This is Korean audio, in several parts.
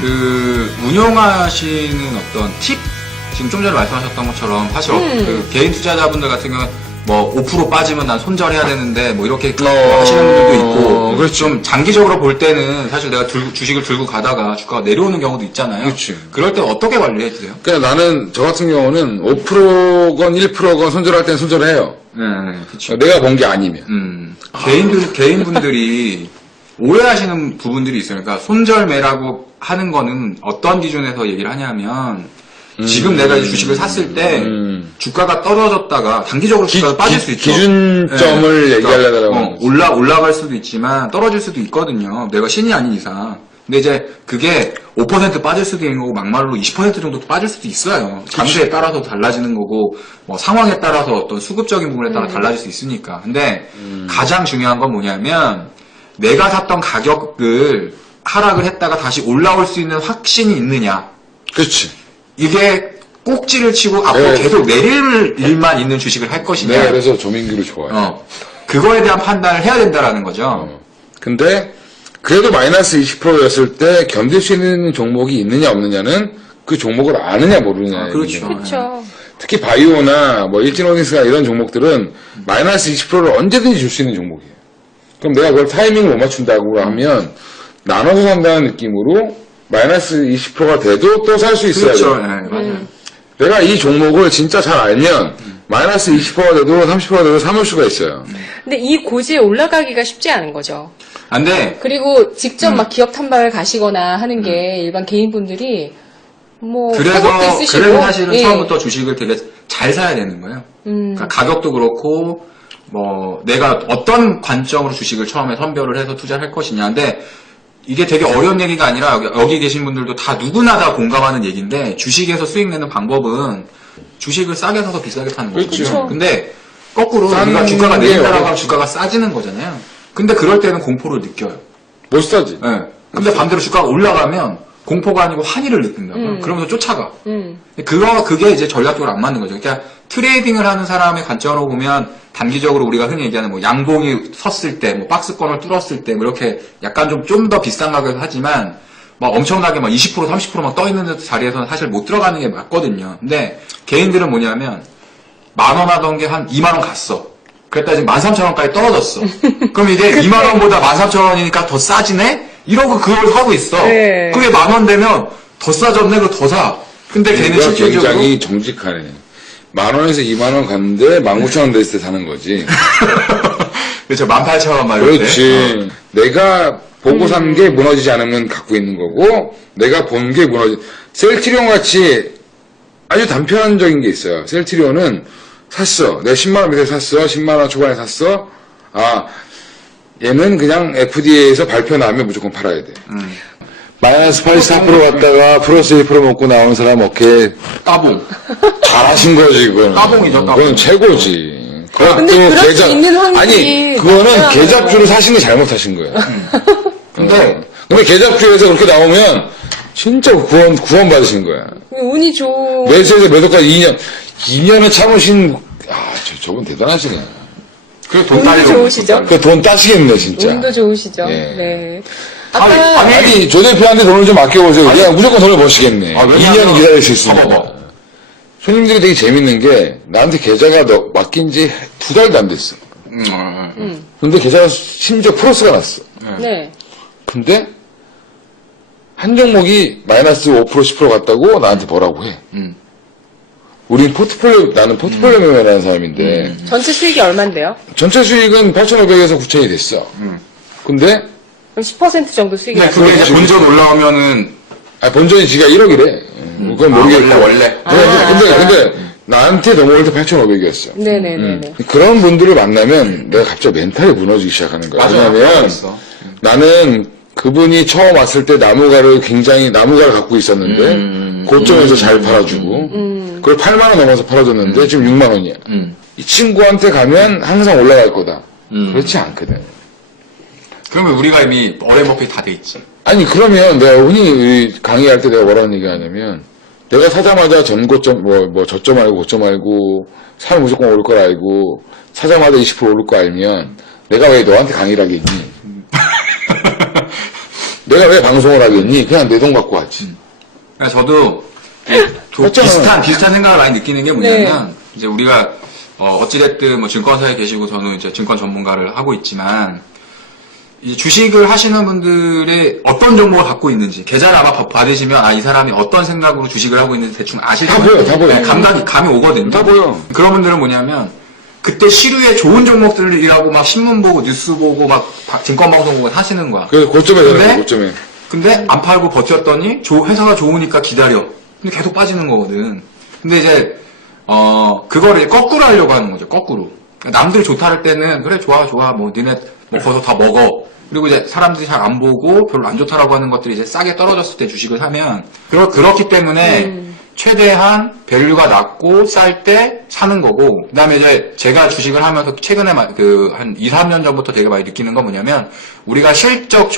그 운용하시는 어떤 팁? 지금 좀 전에 말씀하셨던 것처럼 사실 그 개인 투자자분들 같은 경우는 뭐 5% 빠지면 난 손절해야 되는데 뭐 이렇게 하시는 분들도 있고 그렇죠. 좀 장기적으로 볼 때는 사실 내가 주식을 들고 가다가 주가가 내려오는 경우도 있잖아요. 그렇지. 그럴 때 어떻게 관리해 주세요? 그러니까 나는 저 같은 경우는 5%건 1%건 손절할 때는 손절을 해요. 네, 그렇죠. 내가 본 게 아니면. 개인분들이 오해하시는 부분들이 있어요. 그러니까 손절매라고 하는 거는 어떤 기준에서 얘기를 하냐면 지금 내가 이 주식을 샀을 때 주가가 떨어졌다가 단기적으로 주가가 빠질 수 있죠. 기준점을 네. 얘기하려고. 올라갈 수도 있지만 떨어질 수도 있거든요. 내가 신이 아닌 이상. 근데 이제 그게 5% 빠질 수도 있는 거고 막말로 20% 정도 빠질 수도 있어요. 장세에 따라서 달라지는 거고 뭐 상황에 따라서 어떤 수급적인 부분에 따라 달라질 수 있으니까. 근데 가장 중요한 건 뭐냐면 내가 샀던 가격을 하락을 했다가 다시 올라올 수 있는 확신이 있느냐. 그렇지. 이게 꼭지를 치고 앞으로 네. 계속 내릴 일만 있는 주식을 할 것이냐. 내가 그래서 조민규를 좋아해. 그거에 대한 판단을 해야 된다라는 거죠. 근데 그래도 마이너스 20%였을 때 견딜 수 있는 종목이 있느냐 없느냐는 그 종목을 아느냐 모르느냐. 그렇죠. 그렇죠. 특히 바이오나 뭐 일진홀딩스나 이런 종목들은 마이너스 20%를 언제든지 줄 수 있는 종목이에요. 그럼 내가 그걸 타이밍을 못 맞춘다고 하면 나눠서 산다는 느낌으로 마이너스 20%가 돼도 또 살 수 있어야 그렇죠. 돼요. 네, 맞아요. 내가 이 종목을 진짜 잘 알면 마이너스 20%가 돼도 30%가 돼도 사볼 수가 있어요. 근데 이 고지에 올라가기가 쉽지 않은 거죠. 안 돼. 그리고 직접 막 기업 탐방을 가시거나 하는 게 일반 개인분들이 뭐 그래서 사고 때 쓰시고 사실은 예. 처음부터 주식을 되게 잘 사야 되는 거예요. 그러니까 가격도 그렇고 뭐 내가 어떤 관점으로 주식을 처음에 선별을 해서 투자를 할 것이냐. 근데 이게 되게 어려운 얘기가 아니라 여기 계신 분들도 다 누구나 다 공감하는 얘기인데 주식에서 수익 내는 방법은 주식을 싸게 사서 비싸게 파는 거죠. 그렇죠. 근데 거꾸로 싼 우리가 주가가 게 내린다라고 하면 어렵지. 주가가 싸지는 거잖아요. 근데 그럴 때는 공포를 느껴요. 못 사지. 예. 근데 반대로 주가가 올라가면 공포가 아니고 환희를 느낀다고요. 그러면서 쫓아가. 그게 이제 전략적으로 안 맞는 거죠. 그러니까 트레이딩을 하는 사람의 관점으로 보면 단기적으로 우리가 흔히 얘기하는 뭐 양봉이 섰을 때, 뭐 박스권을 뚫었을 때, 뭐 이렇게 약간 좀 더 비싼 가격에서 하지만 막 엄청나게 막 20%, 30% 막 떠 있는 자리에서는 사실 못 들어가는 게 맞거든요. 근데 개인들은 뭐냐면 10,000원 하던 게 한 20,000원 갔어. 그랬다 지금 13,000원까지 떨어졌어. 그럼 이게 23,000원보다 13,000원이니까 더 싸지네? 이러고 그걸 사고 있어. 네. 그게 10,000원 되면 더 싸졌네? 그거 더 사. 근데 걔는 우리가 실질적으로 굉장히 정직하네. 10,000원에서 20,000원 갔는데 19,000원 됐을 때 사는 거지. 그렇죠. 18,000원 말이지. 그렇지. 내가 보고 산 게 무너지지 않으면 갖고 있는 거고, 내가 본 게 셀트리온 같이 아주 단편적인 게 있어요. 셀트리온은 샀어. 내가 10만원 밑에 샀어. 10만원 초반에 샀어. 아, 얘는 그냥 FDA에서 발표 나면 무조건 팔아야 돼. 마이너스 84% 갔다가 플러스 1% 먹고 나오는 사람 어깨 따봉. 잘하신 거지, 그거는. 따봉이죠, 따봉. 그건 최고지. 근데 그럴 수 있는 확률이 아니, 그거는 낮잖아요. 계잡주를 사신 게 잘못하신 거예요. 근데 근데 계잡주에서 그렇게 나오면 진짜 구원 받으신 거야. 운이 좋은 매수에서 매도까지 2년을 참으신, 저분 대단하시네. 그게 돈 운도 따리고. 좋으시죠? 그 돈 따시겠네, 진짜. 운도 좋으시죠. 예. 네. 아니, 아까 아니, 조 대표한테 돈을 좀 아껴보세요. 그냥 무조건 돈을 버시겠네. 왜냐면- 2년 기다릴 수 있으니까. 봐봐. 손님들이 되게 재밌는 게, 나한테 계좌가 맡긴 지 2달도 안 됐어. 근데 계좌가 심지어 플러스가 났어. 네. 근데, 한 종목이 마이너스 5%, 10% 갔다고 나한테 뭐라고 해. 우린 나는 포트폴리오 매매라는 사람인데, 전체 수익이 얼만데요? 전체 수익은 8,500에서 9,000이 됐어. 근데, 그럼 10% 정도 수익이 근데 나죠. 그게 이제 본전 올라오면은 본전이 지가 1억이래. 그건 모르겠고. 원래. 근데, 나한테 넘어올 때 8,500이었어. 네네네네. 그런 분들을 만나면 내가 갑자기 멘탈이 무너지기 시작하는 거야. 맞아요. 왜냐면 있어. 나는 그분이 처음 왔을 때 나무가를 갖고 있었는데 고점에서 잘 팔아주고 그걸 8만 원 넘어서 팔아줬는데 지금 6만 원이야. 이 친구한테 가면 항상 올라갈 거다. 그렇지 않거든. 그러면 우리가 이미 어레 버핏 다 돼 있지. 아니 그러면 내가 흔히 강의할 때 내가 뭐라는 얘기하냐면 내가 사자마자 전고점 저점 알고 고점 알고 사면 무조건 오를 걸 알고 사자마자 20% 오를 거 알면 내가 왜 너한테 강의를 하겠니? 내가 왜 방송을 하겠니? 그냥 내 돈 갖고 왔지. 그러니까 저도 맞잖아요. 비슷한 생각을 많이 느끼는 게 뭐냐면, 이제 우리가, 어찌됐든 뭐 증권사에 계시고 저는 이제 증권 전문가를 하고 있지만, 이제 주식을 하시는 분들의 어떤 정보를 갖고 있는지, 계좌를 아마 받으시면, 이 사람이 어떤 생각으로 주식을 하고 있는지 대충 아실 다 거예요. 보여, 다 보여. 감이 오거든요. 다 보여. 그런 분들은 뭐냐면, 그때 시류에 좋은 종목들이라고 막 신문 보고 뉴스 보고 막 증권방송 보고 하시는 거야. 그래서 고점에 근데? 되는 고점에. 근데 안 팔고 버텼더니 회사가 좋으니까 기다려. 근데 계속 빠지는 거거든. 근데 이제 그거를 이제 거꾸로 하려고 하는 거죠. 거꾸로. 그러니까 남들이 좋다 할 때는 그래 좋아 뭐 니네 뭐 거기서 다 먹어. 그리고 이제 사람들이 잘 안 보고 별로 안 좋다라고 하는 것들이 이제 싸게 떨어졌을 때 주식을 사면 그렇기 때문에 최대한 밸류가 낮고 쌀 때 사는 거고, 그다음에 이제 제가 주식을 하면서 최근에 한 2, 3년 전부터 되게 많이 느끼는 건 뭐냐면, 우리가 실적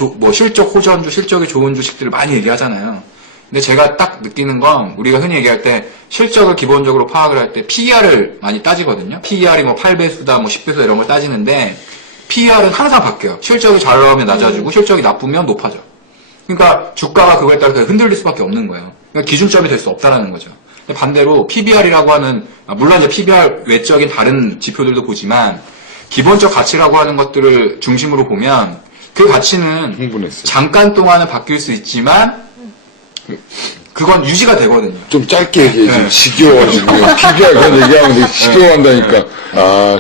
호전주, 실적이 좋은 주식들을 많이 얘기하잖아요. 근데 제가 딱 느끼는 건, 우리가 흔히 얘기할 때 실적을 기본적으로 파악을 할 때 PER을 많이 따지거든요. PER이 뭐 8배수다, 뭐 10배수다 이런 걸 따지는데, PER은 항상 바뀌어요. 실적이 잘 나오면 낮아지고, 실적이 나쁘면 높아져. 그러니까 주가가 그거에 따라 흔들릴 수밖에 없는 거예요. 그러니까 기준점이 될 수 없다라는 거죠. 근데 반대로 PBR이라고 하는, 물론 이제 PBR 외적인 다른 지표들도 보지만 기본적 가치라고 하는 것들을 중심으로 보면 그 가치는 흥분했어. 잠깐 동안은 바뀔 수 있지만 그건 유지가 되거든요. 좀 짧게 얘기해. 좀 네. 지겨워가지고. PBR 그런 얘기하면 되게 지겨워한다니까.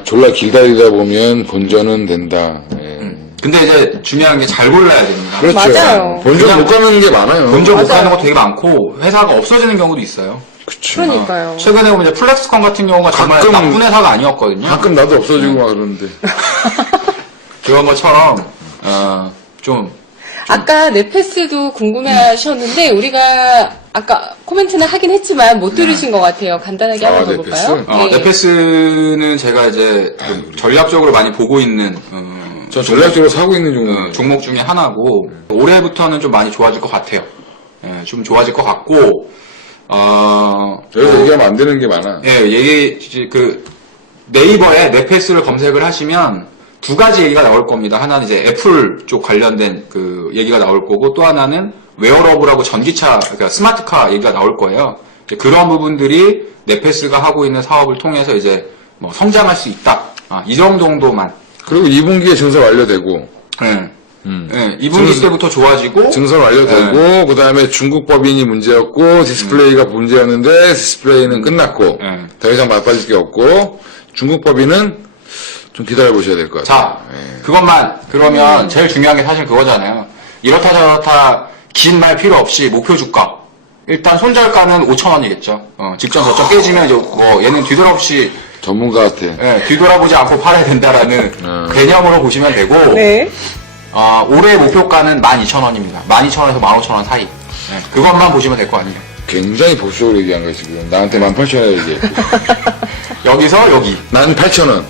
졸라 길다리다 보면 본전은 된다. 예. 근데 이제 중요한 게 잘 골라야 됩니다. 그렇죠. 맞아요. 본전 그냥 못 가는 게 많아요. 본전 못 맞아요. 가는 것도 되게 많고 회사가 없어지는 경우도 있어요. 그쵸. 그러니까요. 최근에 보면 이제 플렉스콘 같은 경우가 정말 가끔- 나쁜 회사가 아니었거든요. 가끔 나도 없어지고 막 그러는데. 그런 것처럼 좀 아까 넷패스도 궁금해하셨는데 우리가 아까 코멘트는 하긴 했지만 못 들으신 것 같아요. 간단하게 한번 더 넷패스? 볼까요? 넷패스는 제가 이제 좀 전략적으로 많이 보고 있는 저 전략적으로 사고 있는 종목. 종목 중에 하나고 올해부터는 좀 많이 좋아질 것 같아요. 예, 좀 좋아질 것 같고 저희가 얘기하면 안 되는 게 많아. 네이버에 넷패스를 검색을 하시면 두 가지 얘기가 나올 겁니다. 하나는 이제 애플 쪽 관련된 그 얘기가 나올 거고, 또 하나는 웨어러블하고 전기차, 그러니까 스마트카 얘기가 나올 거예요. 이제 그런 부분들이 넷패스가 하고 있는 사업을 통해서 이제 뭐 성장할 수 있다. 이 정도만. 그리고 2분기에 증설 완료되고. 예. 예, 2분기 때부터 좋아지고. 증설 완료되고, 그 다음에 중국 법인이 문제였고, 디스플레이가 문제였는데, 디스플레이는 끝났고, 더 이상 맛빠질 게 없고, 중국 법인은 좀 기다려보셔야 될 것 같아요. 자, 그것만, 그러면 제일 중요한 게 사실 그거잖아요. 이렇다 저렇다 긴 말 필요 없이 목표 주가. 일단 손절가는 5,000원이겠죠. 직전 저점 깨지면 이제 얘는 뒤돌아보지, 전문가 같아. 뒤돌아보지 않고 팔아야 된다라는 개념으로 보시면 되고, 네. 올해 목표가는 12,000원입니다. 12,000원에서 15,000원 사이. 그것만 보시면 될 거 아니에요. 굉장히 보수적으로 얘기한 거야, 지금. 나한테 18,000원 얘기해. 여기서 여기. 난 8,000원.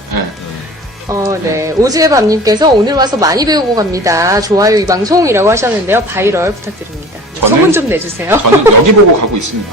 네. 오즈의 밤님께서 오늘 와서 많이 배우고 갑니다. 좋아요 이 방송이라고 하셨는데요. 바이럴 부탁드립니다. 저는- 소문 좀 내주세요. 저는 여기 보고 가고 있습니다.